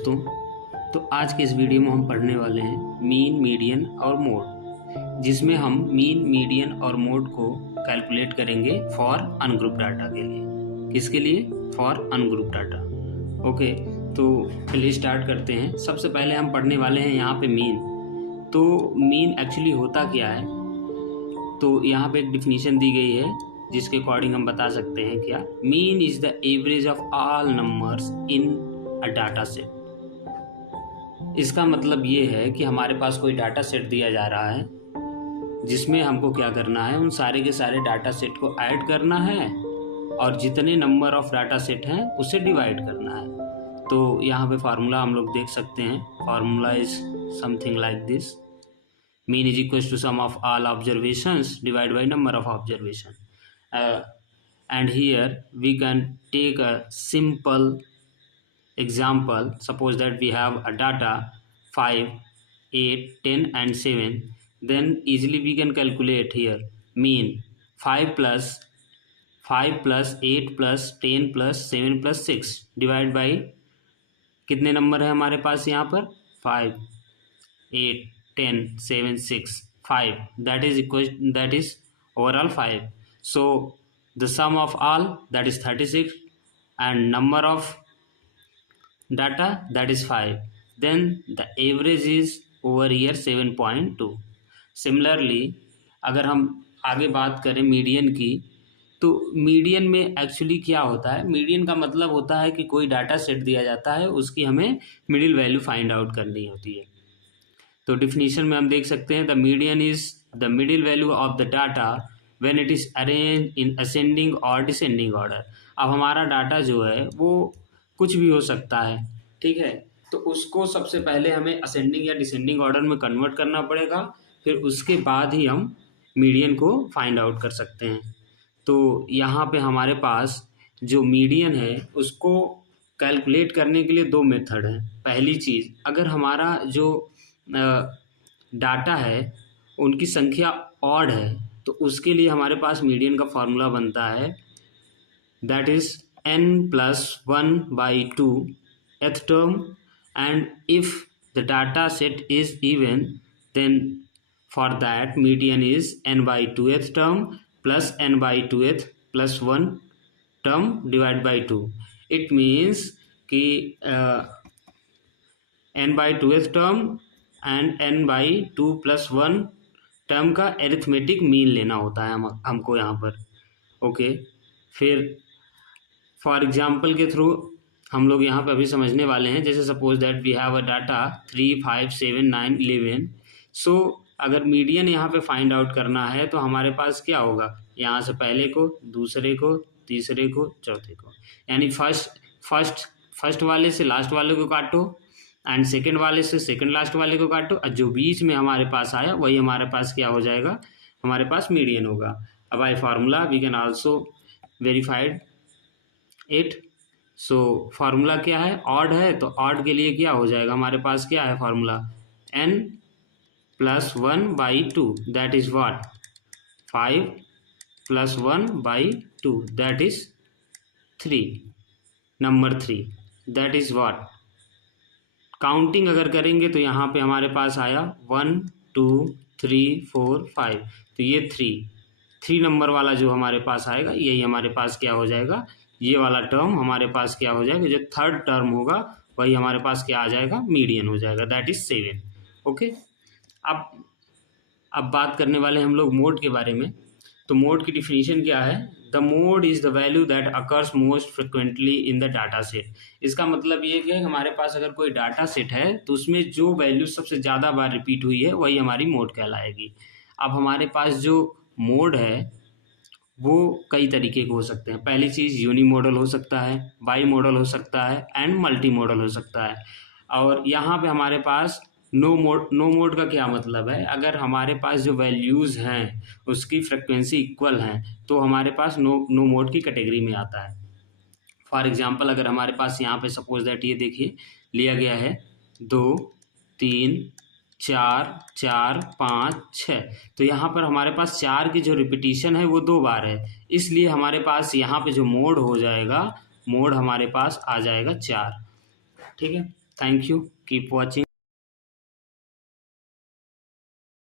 दोस्तों, तो आज के इस वीडियो में हम पढ़ने वाले हैं मीन, मीडियन और मोड, जिसमें हम मीन, मीडियन और मोड को कैलकुलेट करेंगे फॉर अनग्रुप डाटा के लिए। किसके लिए? For ungroup data. ओके, तो चलिए स्टार्ट करते हैं। सबसे पहले हम पढ़ने वाले हैं यहाँ पे मीन। तो मीन एक्चुअली होता क्या है, तो यहाँ पे एक डिफिनीशन दी गई है जिसके अकॉर्डिंग हम बता सकते हैं क्या। Mean is the average of all numbers in a data set. इसका मतलब ये है कि हमारे पास कोई डाटा सेट दिया जा रहा है जिसमें हमको क्या करना है, उन सारे के सारे डाटा सेट को ऐड करना है और जितने नंबर ऑफ डाटा सेट हैं उसे डिवाइड करना है। तो यहाँ पे फार्मूला हम लोग देख सकते हैं। Formula is something like this: mean is equal to sum of all observations divide by number of observation. And here we can take a simple example. Suppose that we have a data 5, 8, 10 and 7. Then easily we can calculate here mean 5 plus 8 plus 10 plus 7 plus 6 divide by कितने number है हमारे पास यहाँ पर? 5, 8, 10, 7, 6, 5. That is overall 5. So the sum of all, that is 36, and number of data, that is 5. Then the average is over here 7.2. Similarly, अगर हम आगे बात करें मीडियन की, तो मीडियन में एक्चुअली क्या होता है? मीडियन का मतलब होता है कि कोई डाटा सेट दिया जाता है, उसकी हमें मिडिल वैल्यू फाइंड आउट करनी होती है। तो डिफिनीशन में हम देख सकते हैं, the median is the middle value of the data when it is arrange in ascending और डिसेंडिंग ऑर्डर। अब हमारा डाटा जो है वो कुछ भी हो सकता है, ठीक है, तो उसको सबसे पहले हमें असेंडिंग या डिसेंडिंग ऑर्डर में कन्वर्ट करना पड़ेगा, फिर उसके बाद ही हम मीडियन को फाइंड आउट कर सकते हैं। तो यहाँ पे हमारे पास जो मीडियन है उसको कैलकुलेट करने के लिए दो मेथड हैं। पहली चीज़, अगर हमारा जो डाटा है उनकी संख्या ऑड है तो उसके लिए हमारे पास मीडियन का फॉर्मूला बनता है, that is n+1/2 th term, and if the data set is even, then for that median is n/2th term plus n/2th plus 1 term divided by 2. It means कि n/2th term and n/2 plus 1 term का arithmetic mean लेना होता है हमको यहाँ पर। Okay, फिर for example के थ्रू हम लोग यहाँ पे अभी समझने वाले हैं। जैसे suppose that we have a data 3, 5, 7, 9, 11। So अगर मीडियन यहाँ पे फाइंड आउट करना है तो हमारे पास क्या होगा, यहाँ से पहले को, दूसरे को, तीसरे को, चौथे को, यानी फर्स्ट वाले से लास्ट वाले को काटो एंड सेकेंड वाले से सेकेंड लास्ट वाले को काटो, और जो बीच में हमारे पास आया वही हमारे पास क्या हो जाएगा, हमारे पास मीडियन होगा। अब by formula we can also verified it. So formula क्या है? ऑड है तो ऑड के लिए क्या हो जाएगा, हमारे पास क्या है formula, n+1/2, that is what, 5+1/2, that is 3, number 3, that is what. Counting अगर करेंगे तो यहाँ पे हमारे पास आया 1, 2, 3, 4, 5, तो ये 3 नंबर वाला जो हमारे पास आएगा यही हमारे पास क्या हो जाएगा, ये वाला टर्म हमारे पास क्या हो जाएगा, जो थर्ड टर्म होगा वही हमारे पास क्या आ जाएगा, मीडियन हो जाएगा, दैट इज 7। ओके, अब बात करने वाले हम लोग मोड के बारे में। तो मोड की डिफिनीशन क्या है? The mode is the value that occurs most frequently in the data set. इसका मतलब ये कि हमारे पास अगर कोई डाटा सेट है तो उसमें जो वैल्यू सबसे ज़्यादा बार रिपीट हुई है वही हमारी मोड कहलाएगी। अब हमारे पास जो मोड है वो कई तरीके के हो सकते हैं। पहली चीज़ यूनी मॉडल हो सकता है, बाई मॉडल हो सकता है एंड मल्टी मॉडल हो सकता है। और यहाँ पे हमारे पास नो मोड का क्या मतलब है, अगर हमारे पास जो वैल्यूज़ हैं उसकी फ्रिक्वेंसी इक्वल हैं तो हमारे पास नो मोड की कैटेगरी में आता है। फॉर एग्जांपल, अगर हमारे पास यहाँ पे सपोज दैट ये देखिए लिया गया है 2, 3, 4, 4, 5, 6, तो यहाँ पर हमारे पास 4 की जो रिपीटिशन है वो 2 बार है, इसलिए हमारे पास यहाँ पे जो मोड हो जाएगा, मोड हमारे पास आ जाएगा 4। ठीक है, थैंक यू, कीप वॉचिंग।